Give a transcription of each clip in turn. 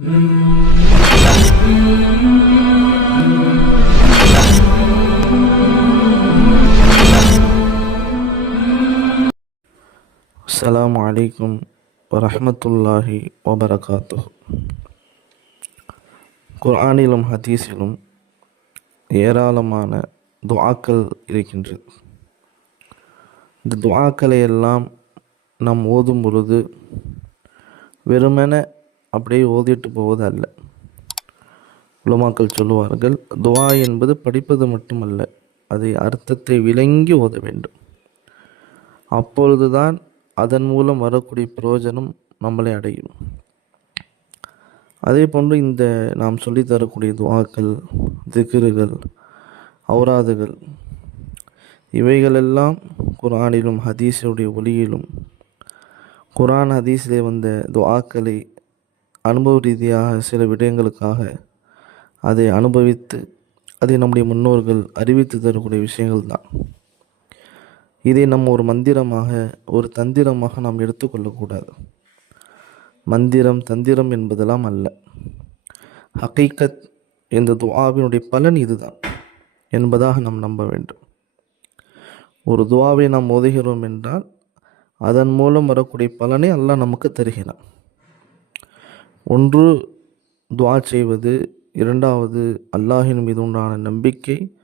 அஸ்ஸலாமு அலைக்கும் வரமத்துல்லாஹி வபரகாத்து குர்ஆனிலும் ஹதீஸிலும் ஏராளமான துவாக்கள் இருக்கின்றது. இந்த துவாக்களை எல்லாம் நாம் ஓதும் பொழுது வெறுமென அப்படியே ஓதிட்டு போவது அல்ல. உலமாக்கள் சொல்லுவார்கள் துவா என்பது படிப்பது மட்டுமல்ல அதை அர்த்தத்தை விளங்கி ஓத வேண்டும். அப்பொழுதுதான் அதன் மூலம் வரக்கூடிய பிரயோஜனம் நம்மளை அடையும். அதே போன்று இந்த நாம் சொல்லித் தரக்கூடிய துவாக்கள் திக்ருகள் அவுராதுகள் இவைகளெல்லாம் குர்ஆனிலும் ஹதீஸுடைய ஒளியிலும் குரான் ஹதீஸிலே வந்த துவாக்களை அனுபவ ரீதியாக சில விடயங்களுக்காக அதை அனுபவித்து அதை நம்முடைய முன்னோர்கள் அறிவித்து தரக்கூடிய விஷயங்கள் தான் இதை நம்ம ஒரு மந்திரமாக ஒரு தந்திரமாக நாம் எடுத்துக்கொள்ளக்கூடாது மந்திரம் தந்திரம் என்பதெல்லாம் அல்ல. ஹக்கீக்கத் இந்த துவாவினுடைய பலன் இதுதான் என்பதாக நாம் நம்ப வேண்டும். ஒரு துவாவை நாம் ஓதுகிறோம் என்றால் அதன் மூலம் வரக்கூடிய பலனை அல்லாஹ் நமக்கு தருகிறான். ஒன்று துவா செய்வது. இரண்டாவது அல்லாஹின் மீது உண்டான நம்பிக்கை.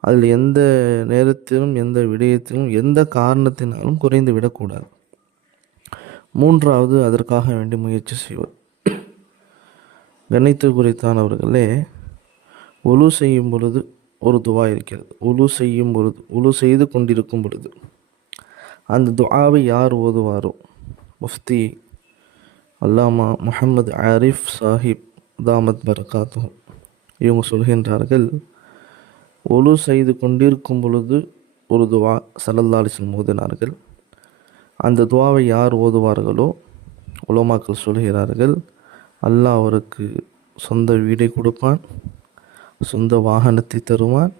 அதில் எந்த நேரத்திலும் எந்த விடயத்திலும் எந்த காரணத்தினாலும் குறைந்து விடக்கூடாது. மூன்றாவது அதற்காக வேண்டி முயற்சி செய்வது. கணித்து குறித்தானவர்களே உழு செய்யும் பொழுது ஒரு துவா இருக்கிறது. உழு செய்யும் பொழுது உழு செய்து கொண்டிருக்கும் பொழுது. அந்த துவாவை யார் ஓதுவாரோ? முஃப்தி அல்லாமா முஹம்மது ஆரிஃப் சாஹிப் தாமத் பரகாத்தும் இவங்க சொல்கின்றார்கள் ஒழு செய்து கொண்டிருக்கும் பொழுது ஒரு துவா சல்லல்லாலிசன் மோதினார்கள் அந்த துவாவை யார் ஓதுவார்களோ உலமாக்கள் சொல்கிறார்கள் அல்லாஹ் அவருக்கு சொந்த வீடை கொடுப்பான் சொந்த வாகனத்தை தருவான்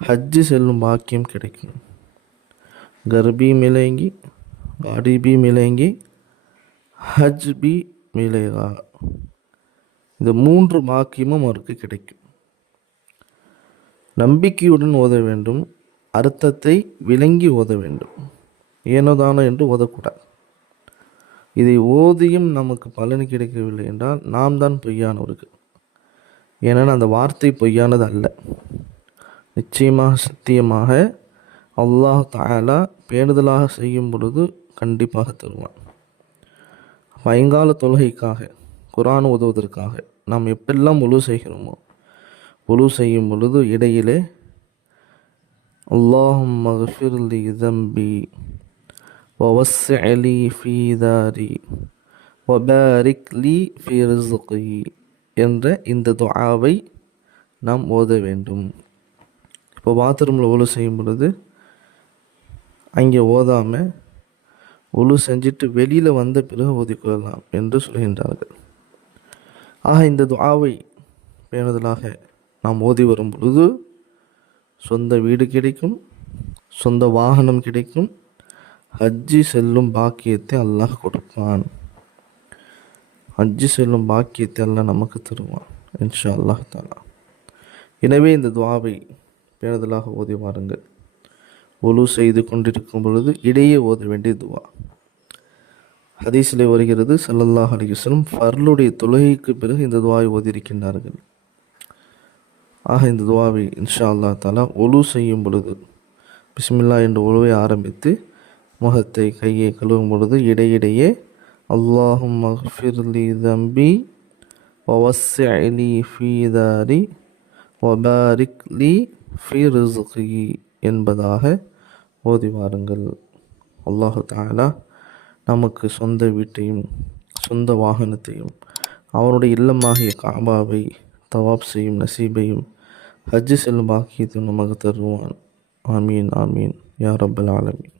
ஹஜ்ஜு செல்லும் பாக்கியம் கிடைக்கும். கர்பி மிளங்கி காடிபி மிளங்கி ஹஜ் பி மிலேகா இந்த மூன்று வாக்கியமும் அவருக்கு கிடைக்கும். நம்பிக்கையுடன் ஓத வேண்டும். அர்த்தத்தை விளங்கி ஓத வேண்டும். ஏனோதானோ என்று ஓதக்கூடாது. இதை ஓதியும் நமக்கு பலன் கிடைக்கவில்லை என்றால் நாம் தான் பொய்யானவர்கள். ஏன்னா அந்த வார்த்தை பொய்யானது அல்ல. நிச்சயமாக சத்தியமாக அல்லாஹ் தாலா பேணுதலாக செய்யும் பொழுது கண்டிப்பாக தருவான். பைங்கால தொழுகைக்காக குரான் உதவுவதற்காக நாம் எப்பெல்லாம் முழு செய்கிறோமோ முழு செய்யும் பொழுது இடையிலே அல்லாஹும் மகஃபிர்லி தம்பி வவஸ்ஸலி ஃபீ தாரி வபாரிக் லி ஃபீ என்ற இந்த துஆவை நாம் ஓத வேண்டும். இப்போ பாத்ரூமில் ஒழு செய்யும் பொழுது அங்கே ஓதாமல் ஒழு செஞ்சுட்டு வெளியில் வந்த பிறகு ஓதிக்கொள்ளலாம் என்று சொல்கின்றார்கள். ஆக இந்த துவாவை பேணுதலாக நாம் ஓதி வரும் பொழுது சொந்த வீடு கிடைக்கும் சொந்த வாகனம் கிடைக்கும் ஹஜ்ஜி செல்லும் பாக்கியத்தை அல்லாஹ் கொடுப்பான். ஹஜ்ஜி செல்லும் பாக்கியத்தை அல்லாஹ் நமக்கு தருவான் இன்ஷா அல்லாஹ் தாலா. எனவே இந்த துவாவை பேணுதலாக ஓதி வாருங்கள். ஒழு செய்து கொண்டிருக்கும் பொழுது இடையே ஓத வேண்டிய துவா. ஹதீஸில் வருகிறது சல்லல்லாஹ் அலிகுஸ்லம் ஃபர்லுடைய தொழுகைக்கு பிறகு இந்த துவாவை ஓதியிருக்கின்றார்கள். ஆக இந்த துவாவை இன்ஷா அல்லா தாலா ஒழு செய்யும் பொழுது பிஸ்மில்லா என்ற ஒழுவை ஆரம்பித்து முகத்தை கையை கழுவும் பொழுது இடையிடையே அல்லாஹும் மஃபிர்லி தம்பி வவஸ்ஸலி அலி ஃபீதாரி வபாரிக் லி ஃபீ ரிஸ்கி. என்பதாக ஓதி வாருங்கள். அல்லாஹு தாலா நமக்கு சொந்த வீட்டையும் சொந்த வாகனத்தையும் அவருடைய இல்லமாகிய காபாவை தவாப் செய்யும் நசீபையும் ஹஜ்ஜு செல்லும் பாக்கியத்தையும் நமக்கு தருவான். ஆமீன் ஆமீன். யா ரப்பல் ஆலமீன்.